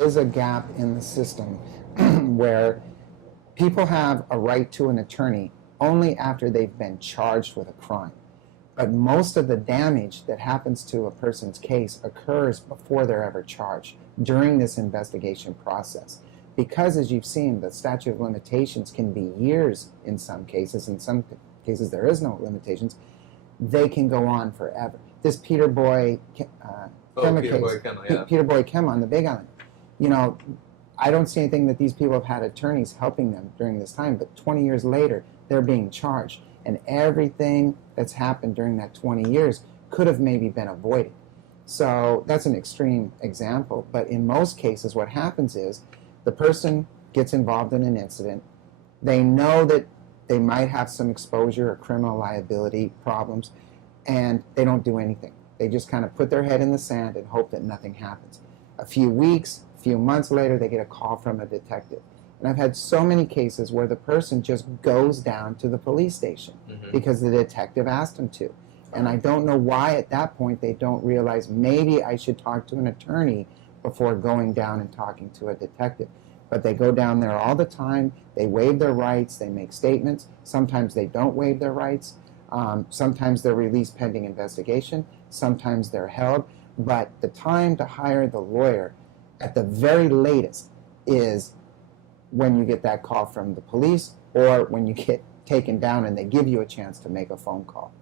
Is a gap in the system where people have a right to an attorney only after they've been charged with a crime. But most of the damage that happens to a person's case occurs before they're ever charged, during this investigation process. Because, as you've seen, the statute of limitations can be years in some cases. In some cases, there is no limitations. They can go on forever. This Peter Boy Kema Peter case, Boy Kema, yeah. Peter Boy Kema on the Big Island. You know, I don't see anything that these people have had attorneys helping them during this time, but 20 years later, they're being charged. And everything that's happened during that 20 years could have maybe been avoided. So that's an extreme example. But in most cases, what happens is the person gets involved in an incident. They know that they might have some exposure or criminal liability problems, and they don't do anything. They just kind of put their head in the sand and hope that nothing happens. A few weeks, a few months later, they get a call from a detective. And I've had so many cases where the person just goes down to the police station because the detective asked them to. And I don't know why at that point they don't realize maybe I should talk to an attorney before going down and talking to a detective. But they go down there all the time. They waive their rights. They make statements. Sometimes they don't waive their rights. Sometimes they're released pending investigation. Sometimes they're held. But the time to hire the lawyer at the very latest is when you get that call from the police or when you get taken down and they give you a chance to make a phone call.